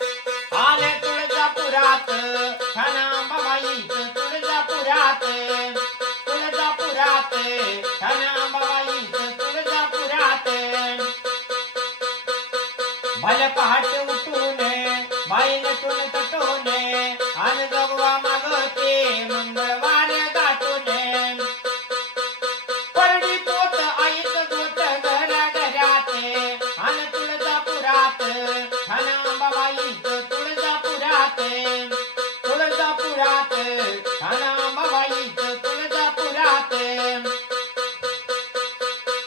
आले तुळजापुरात ठाणांबाबाईच तुळजापुरात तुळजापुरात ठाणांबाबाईच तुळजापुरात भले पहाटे उठून बाईने तुळ तटून आणि जगवा मागते मंगळवार गाठून परडी पोत आईच गोत घरा घरात आणि तुळजापुरात ठाणांबाबाईच तुळजापुरात तुळजापुरात ठाणांबाबाईच तुळजापुरात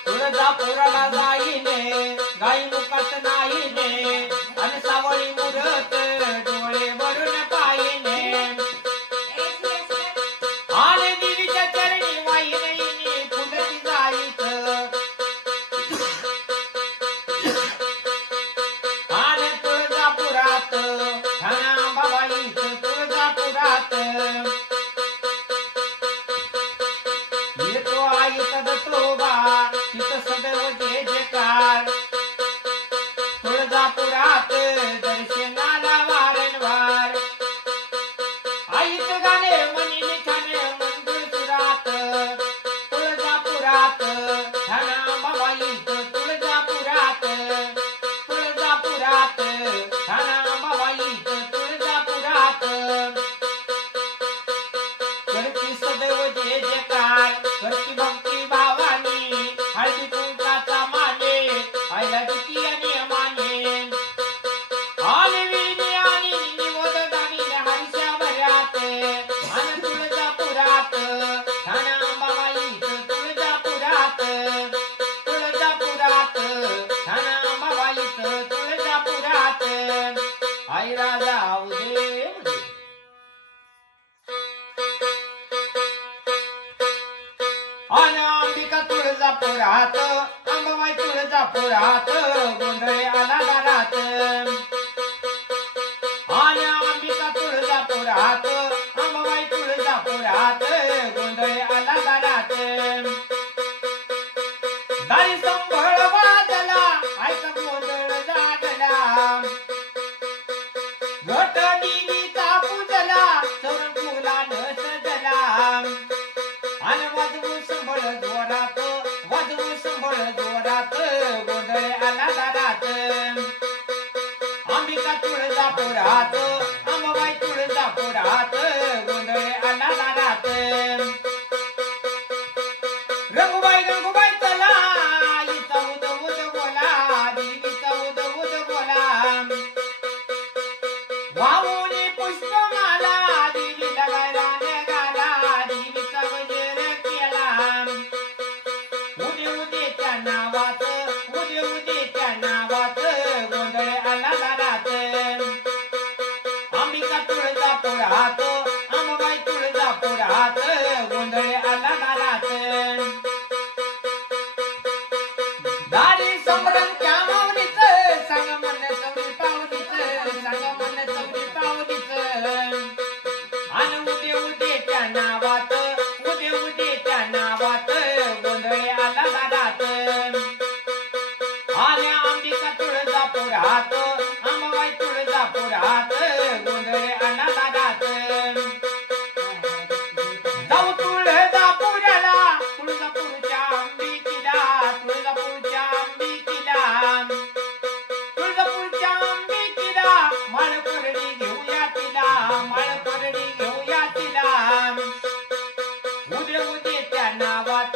तुळजापुराला जाईने गाई मुकात नाहीने आणि सावळी मुरत डोळे भरून पाहिने आणि देवीच्या चरणी वाहिनी फुलती जाईच आणि तुळजापुरात ठाणांबाबाईच तुळजापुरात येतो आईचा दत्तोबा तिथं सदैव जय जयकार तुळजापुरात दर्शनाला वारंवार आईचं गाणे मनी ठाणे मंगळ सुरात तुळजापुरात ठाणांबाबाईच तुळजापुरात तुळजापुरात ठाणांबाबाईच तुळजापुरात करती सदैव जय जयकार करती भक्ती भावानी हळदी कुंकाचा माने आईला किती नियमाने आणि विधी आणि निवद दागिने हरशा भऱ्यात आणि तुळजापुरात ठाणांबाबाईच तुळजापुरात तुळजापुरात ठाणांबाबाईच तुळजापुरात आई राजा उदे आणि अंबिका तुळजापुरात अंबाबाई तुळजापुरात गोंधळे आला दारात आणि अंबिका तुळजापुरात अंबाबाई तुळजापुरात गोंधळे आला दारात दारी संभळ वाजला ऐका गोंधळ जागला घट देवीचा पूजला चरण फुलानं सजला आणि वाजवू संभळ जोरात वाजवू संभळ जोरात गोंधळे आला दारात अंबिका तुळजापुरात अंबाबाई तुळजापुरात गोंधळे आला दारात रंगूबाई चला आईचा उद उद बोला देवीचा उद उद बोला वाहूनी पुष्पमाला देवीला गायराने गाला देवीचा गजर केला उदेच्या नावात उदेच्या नावात गोंधळे आला दारात अंबिका तुळजापुरात अंबाबाई तुळजापुरात गोंधळे आला दारात दारी समरणच्या माऊलीच सांग मन चौरी पावलीच सांग मन चौरी पावलीच आणि उदेच्या नावात उदेच्या नावात गोंधळे आला दारात आणि अंबिका तुळजापुरात अंबाबाई तुळजापुरात गोंधळे आला दारात जाऊ तुळजापुराला तुळजापूरच्या अंबिकीला तुळजापूरच्या अंबिकीला तुळजापूरच्या अंबिकीला माळ परडी घेऊया तिला माळ परडी घेऊया तिला उदेच्या नावात